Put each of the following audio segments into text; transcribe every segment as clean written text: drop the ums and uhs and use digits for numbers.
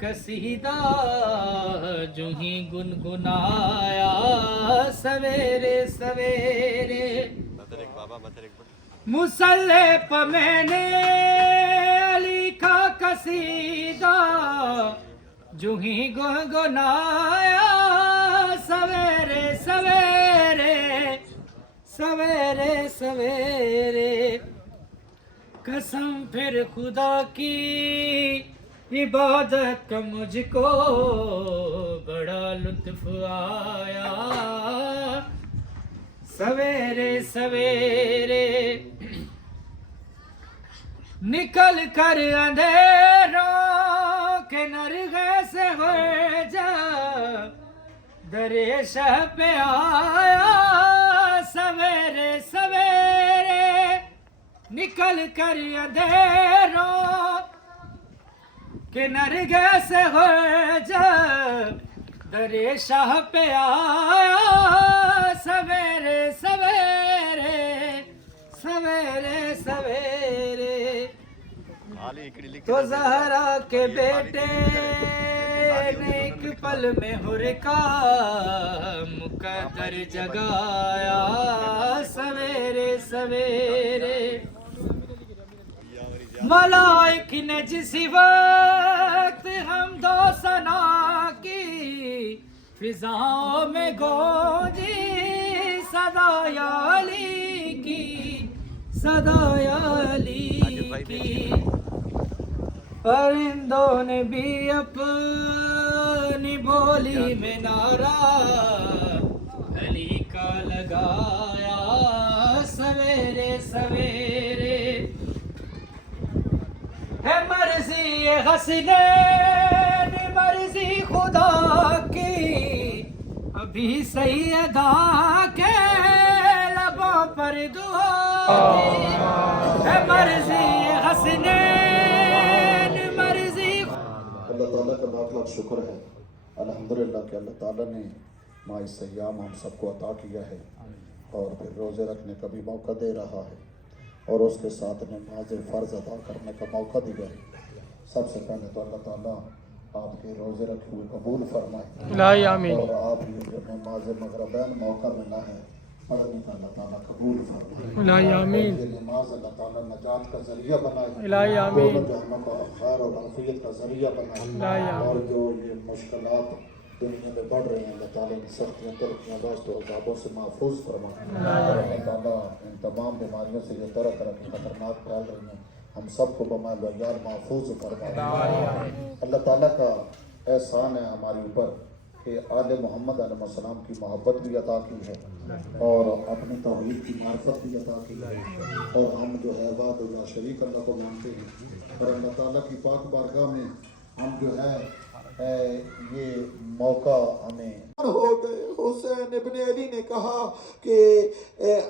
قصیدہ جو ہی گنگنایا سویرے سویرے مصلی پہ میں نے علی کا قصیدہ جو ہی گنگنایا سویرے سویرے سویرے سویرے قسم پھر خدا کی عبادت کا مجھ کو بڑا لطف آیا سویرے سویرے نکل کر اندھیروں کے نرغے سے غرجا درے شہ پہ آیا سویرے سویرے نکل کر اندھیروں کہ نرگے سے غرجا درے شاہ پہ آیا سویرے سویرے سویرے سویرے تو زہرا کے بیٹے نے ایک پل میں حر کا مقدر جگایا سویرے سویرے ملائک نے جسی وقت حمد و ثنا کی فضاؤں میں گونجی صدا یا علی کی صدا یا علی کی پرندوں نے بھی اپنی بولی میں نعرہ علی کا لگایا سویرے سویرے ہے مرضی حسنین مرضی خدا کی ابھی سیدہ کے لبوں پر دعا کی ہے مرضی حسنین مرضی اللہ تعالیٰ کا لاکھ لاکھ شکر ہے الحمدللہ کہ اللہ تعالیٰ نے ماہ سیام ہم سب کو عطا کیا ہے اور پھر روزے رکھنے کا بھی موقع دے رہا ہے اور اس کے ساتھ نماز فرض ادا کرنے کا موقع دیا ہے سب سے پہلے تو اللہ تعالیٰ آپ کے روزے رکھے ہوئے قبول فرمائے آمین اور آپ یہ جو نماز مغربین موقع ملا ہے پڑھنے کا اللہ تعالیٰ قبول فرمائے آمین یہ نماز اللہ تعالیٰ نجات کا ذریعہ بنائے آمین دونوں جہانوں کا خیر اور عافیت کا ذریعہ بنائے اور جو یہ مشکلات دنیا میں بڑھ رہے ہیں اللہ تعالیٰ ان سختیاں تلخیاں باشت و عذابوں سے محفوظ فرمائے اور اللہ تعالیٰ ان تمام بیماریوں سے یہ طرح طرح کی خطرناک پھیل رہی ہیں ہم سب کو بمال ویار محفوظ فرمائے اللہ تعالیٰ کا احسان ہے ہمارے اوپر کہ آل محمد علیہ السلام کی محبت بھی عطا کی ہے اور اپنی توحید کی معرفت بھی عطا کی ہے اور ہم جو ہے وحدہ لا شریک اللہ کو مانتے ہیں اور اللہ تعالیٰ کی پاک بارگاہ میں ہم جو ہے یہ موقع ہمیں ہو گئے حسین ابن علی نے کہا کہ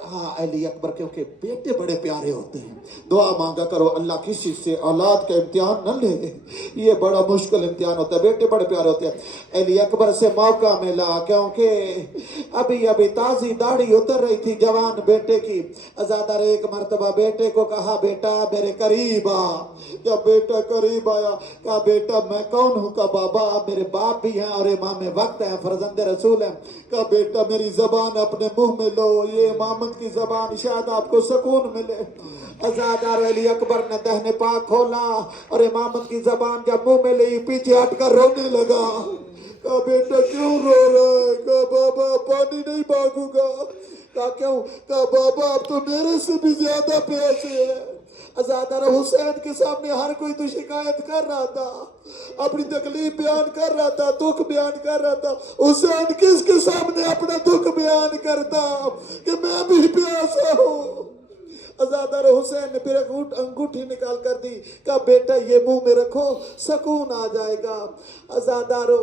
ہاں علی اکبر کیونکہ بیٹے بڑے پیارے ہوتے ہیں دعا مانگا کرو اللہ کسی سے اولاد کا امتحان نہ لے یہ بڑا مشکل امتحان ہوتا ہے بیٹے بڑے پیارے ہوتے ہیں علی اکبر سے موقع ملا کیونکہ ابھی تازی داڑھی اتر رہی تھی جوان بیٹے کی ازادہ نے ایک مرتبہ بیٹے کو کہا بیٹا میرے قریب آ جب بیٹا قریب آیا کہا بیٹا میں کون ہوں کا بابا میرے باپ بھی ہیں اور امام وقت ہیں فرزند رسول ہیں کہا بیٹا میری زبان اپنے منہ میں لو یہ امامت کی زبان شاید آپ کو سکون ملے ازادار علی اکبر نے دہنے پاک کھولا اور امامت کی زبان جب منہ میں لی پیچھے ہٹ کر رونے لگا کہا بیٹا کیوں رو رہا ہے کہا بابا پانی نہیں مانگوں گا کہا کیوں کہا بابا اب تو میرے سے بھی زیادہ پیاسے ہیں ازادار حسین کے سامنے ہر کوئی تو شکایت کر رہا تھا اپنی تکلیف بیان کر رہا تھا دکھ بیان کر رہا تھا حسین کس کے سامنے اپنا دکھ بیان کرتا کہ میں بھی پیاسا ہوں ازادار حسین نے پھر انگوٹھی نکال کر دی کہا بیٹا یہ منہ میں رکھو سکون آ جائے گا ازادارو